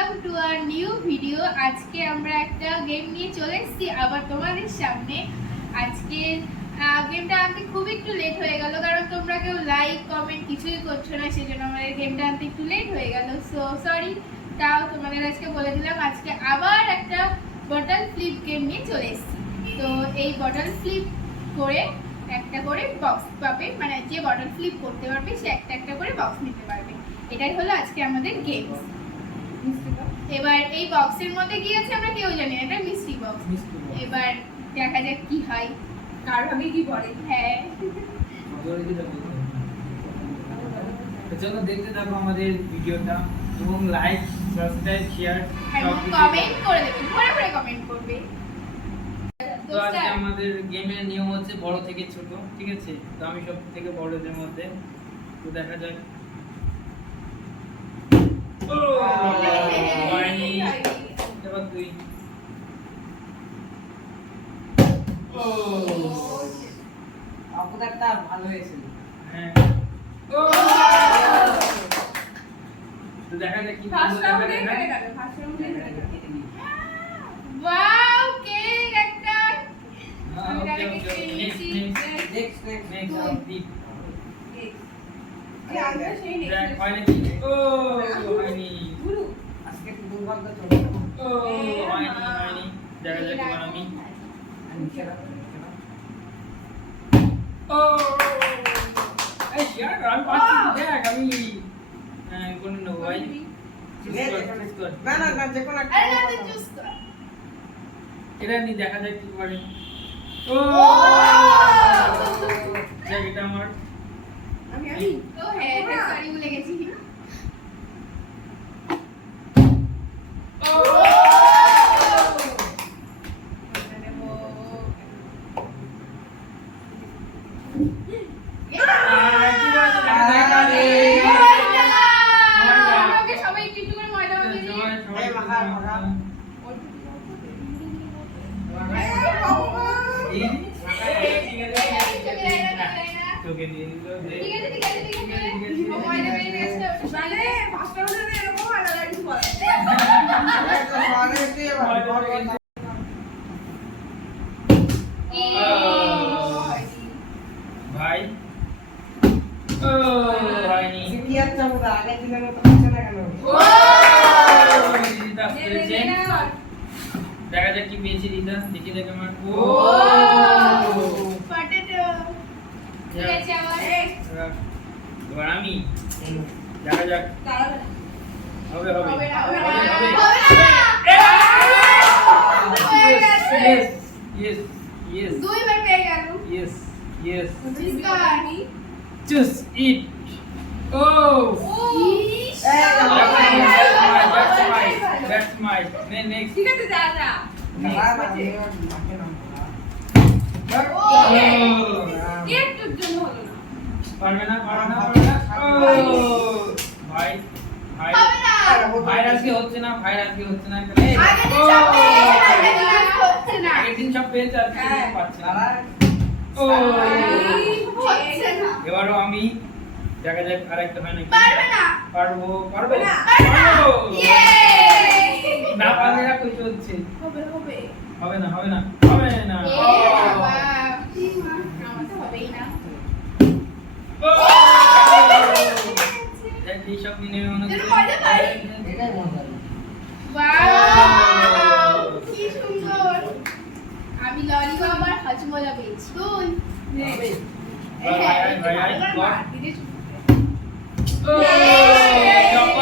Welcome to our new video. আজকে আমরা একটা গেম নিয়ে চলে এসেছি আবার তোমাদের সামনে। আজকে গেমটা আনতে খুব একটু লেট হয়ে গেল, কারণ তোমরা কেউ লাইক কমেন্ট কিছুই করছো না, সেজন্য আমাদের গেমটা আনতে একটু লেট হয়ে গেল। So sorry. তাও তোমাদের আজকে বলে দিলাম, আজকে আবার একটা বটল ফ্লিপ গেম নিয়ে চলে এসেছি। তো এই বটল ফ্লিপ করে একটা করে বক্স পাবে, মানে যে বটল ফ্লিপ করতে পারবে সে একটা একটা করে বক্স নিতে পারবে। এটাই হলো আজকে আমাদের গেম। এবার এই বক্সের মধ্যে কি আছে আমরা কেউ জানি না, এটা মিস্ট্রি বক্স। এবার দেখা যাক কি হয়, কার ভাবে কি পড়ে। হ্যাঁ, চলো দেখতে থাকো আমাদের ভিডিওটা এবং লাইক সাবস্ক্রাইব শেয়ার এবং কমেন্ট করে দেবে, ঘরে ঘরে কমেন্ট করবে। তো আজকে আমাদের গেমের নিয়ম হচ্ছে বড় থেকে ছোট, ঠিক আছে? তো আমি সব থেকে বড়দের মধ্যে, তো দেখা যাক। ও হয়নি, এবার তুই। ও আপনারটা ভালো হয়েছিল। হ্যাঁ, ও তো দেখা যাক কি ফার্স্ট রাউন্ডে হেরে গেল, ফার্স্ট রাউন্ডে হেরে গেল। ওয়াও, কেক একটা। আজকে দুর্ভাগ্য চলে এটা নি দেখা যায় কি করে। ও এটা আমার আমি তো হ্যাঁ সরি ভুলে গেছি। সবাই একটু একটু করে ময়দা মাখিয়ে দিই। তোকে দিয়ে দিল যে ঠিক আছে ঠিক আছে ঠিক আছে, ময়দা বেরিয়ে গেছে। মানে ফার্স্ট রাউন্ডে এরকম হয় না, কিছু বলে ভাই। ও হয়নি। দেখা যাক কি পেয়েছি রিতা, দেখি দেখ আমার। ও পটেটো। ঠিক আছে আবার এবার আমি দেখা যাক হবে হবে হবে না হবে না হবে হবে না। yes yes yes দুইবার পেয়ে গেল। yes yes বিস্কানি just eat. Oh is, that's my next. ঠিক আছে যা যা। ও একটুর জন্য হলো না। পারবে না পারবে না পারবে না। ও ভাই ভাই হবে না। ভাই আজকে হচ্ছে না, ভাই আজকে হচ্ছে না। আগের দিন সব পেয়েছে, আগের দিন আর হচ্ছে না। আগের দিন সব পেয়েছে, আজকে পাচ্ছে না। ও হচ্ছে না। এবারও আমি দেখা যাক আরেকটা হয় নাকি। পারবে না। পারবো পারবো না। পারবো। ইয়ে না পারলে না কই চলছে। হবে হবে। হবে না হবে না হবে না। এ বাবা, কি মা, আমার তো হবেই না। ও দেখ এই সব নিয়ে মনে এর মজা পাই। ওয়াও, কি সুন্দর। আমি ললিপপ আর হজমলা পেয়েছি। তুই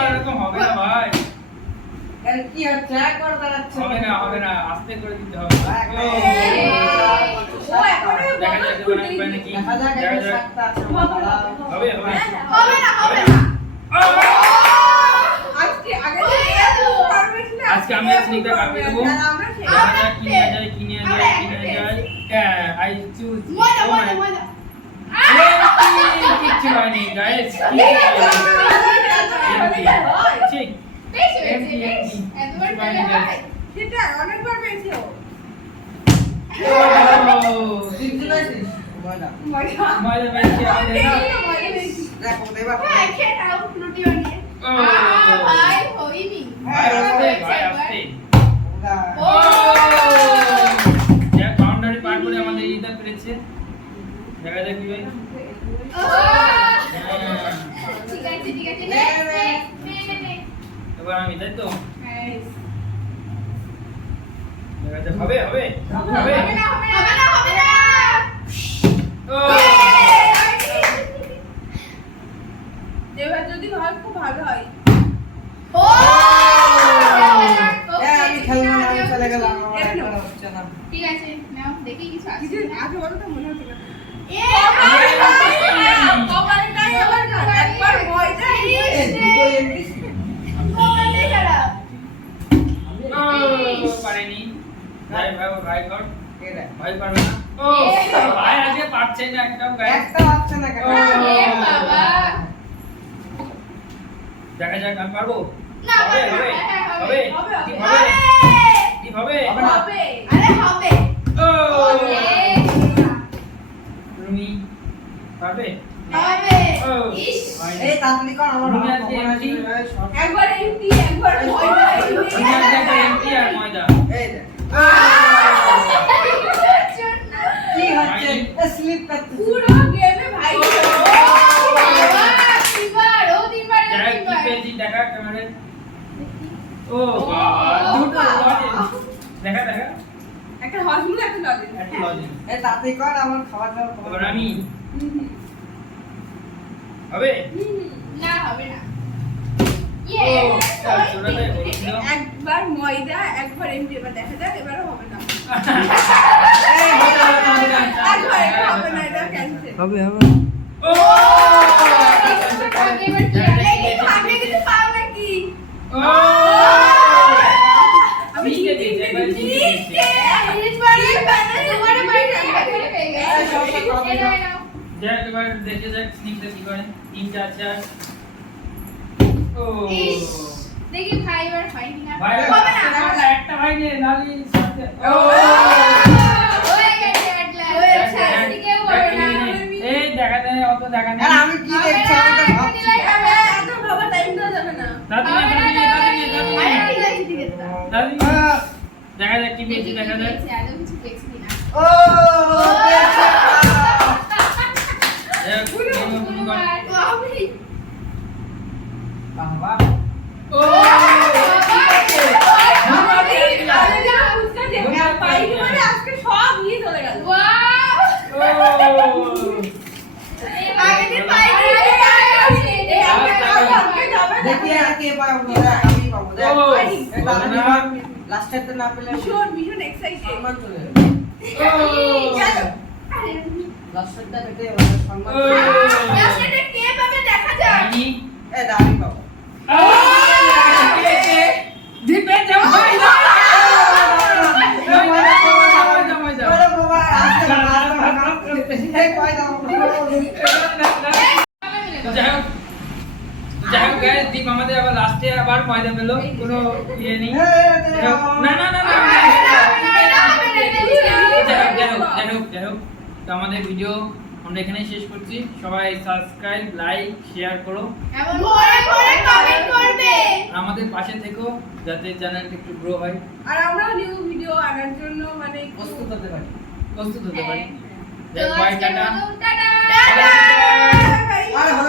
এরকম হবে না ভাই, কি হচ্ছে একবার দাঁড়াচ্ছে হবে না হবে না, আস্তে করে দিতে হবে। ও এখনো দেখা যাক এবার আমি পাই নাকি। দেখা যাক দেখা এর যাক সাতটা আছে হবে হবে হবে না হবে না। আজকে আগে আজকে আমি আর স্নিগ্ধা কাটবে দেবো। দেখা যাক কি নিয়ে যায় কি নিয়ে যায় কি নিয়ে যায়। আই চুজ মজা মজা মজা। কিচ্ছু হয়নি গাইস। ঠিক পেয়েছি পেয়েছি পেয়েছি। এতবার পেলে হয়? সেটা অনেকবার পেয়েছি ও মজা পেয়েছি আমাদের না। দেখো এবার হ্যাঁ, খেয়ে নাও রুটি বানিয়ে। ভাই হয়নি। ভাই আছে ঠিক আছে নে, নে, নে। নে এবার আমি তাই তো হ্যাঁ দেখা যাক, হবে হবে হবে হবে হবে না হবে না হবে না ও এবার যদি হয় খুব ভালো হয়। ও আমি খেলবো না, আমি চলে গেলাম, আমার এটা আর হচ্ছে না। ঠিক আছে নাও দেখি কিছু আছে কিছু কিনা। আগে বলো তো মনে হচ্ছে না। এ কপালে নাই আবার না, একবার ময়দা, ইস, দুটো এমনি। কপালে খারাপ। ও পারেনি ভাই ভাই ভাই কর এই দেখ, ভাই পারবে না ও ভাই আজকে পারছে না একদম গাইস একটা হচ্ছে না কেন? ও। এ বাবা দেখা যাক আমি পারবো না হবে হবে হবে হবে হবে হবে, কি হবে হবে কি হবে হবে না। হবে আরে হবে ও হবে রুমি পারবে হবে ও ইস এই তাড়াতাড়ি কর, আমার তুমি হাত আজকে কখন আসবে? এমনি? এই সব- একবার এমপি একবার ময়দা তুমি আজকে একটা এমটি আর ময়দা এই দেখ। জন্য কি হচ্ছে? স্লিপ করতেছে। পুরো গেমে ভাই বাবা তিনবার ও তিনবার দেখা কি তিনবার পেয়েছি দেখা ক্যামেরায় ও বাবা দুটো লজেন্স দেখা দেখা একটা হজমুল, একটা লজেন্স। একটা লজেন্স এই তাড়াতাড়ি কর, আমার খাবার দাবার কর। এবার আমি হবে না হবে না ও ইয়ে ছোটটাই বলছিল একবার ময়দা, একবার এমনি, এবার দেখা যাক, এবারও হবে না। এই হবে একবার এটা হবে না, এটা cancel। হবে ও এবার কি আরে খাবে কিন্তু পাবে কি ও আমি কে দিয়েছি একবার জিতে দিয়েছি যাক এবার দেখে যাক স্নিকটা কি করে 3 4 4 ও দেখি ভাই এবার হয় কিনা ভাই হবে না একটা একটা ভাই নে নালি সাথে ও হয়ে গেছে একলা হয়েছে আজকে হবে না এই দেখা নেই অত দেখা নেই আর আমি কি দেখছি, আমি তো ভাবছি। এত বাবা টাইম দেওয়া যাবে না দাদি হবে না, আরে ঠিক আছে ঠিক আছে দাদি দেখা যাক কি পেয়েছি দেখা যাক আরো কিছু পেয়েছি কিনা ও, পেয়েছি। বাবা। ও আজকে সব নিয়ে চলে গেল। দেখি আর কে পাবো, দেখ, আমি পাবো, দেখ। ও, এই তাড়াতাড়ি বাবা। কর। লাস্টেরটা না পেলে ভীষণ এক্সাইটেড সম্মান চলে যাবে। লাস্টেরটা পেতে এবার সম্মান ও। চলে যাবে। লাস্টে কে পাবে দেখা যাক এই দেখ, আমি পাবো। ওরে বাবা, আস্তে কর, আস্তে কর। এই কয় দাও। যাই হোক guys, দীপ আমাদের আবার লাস্টে আবার ময়দা পেলো কোনো ইয়ে নেই যাই হোক, না না না না যাই হোক তো আমাদের ভিডিও আমরা এখানেই শেষ করছি সবাই সাবস্ক্রাইব লাইক শেয়ার করো এমন করে করে কমেন্ট করবে আর আমাদের পাশে থেকো যাতে চ্যানেলটা একটু গ্রো হয় আর আমরাও নিউ ভিডিও আনার জন্য মানে প্রস্তুত হতে পারি। প্রস্তুত হতে পারি তো বাই আজকে টাটা টাটা টাটা। আর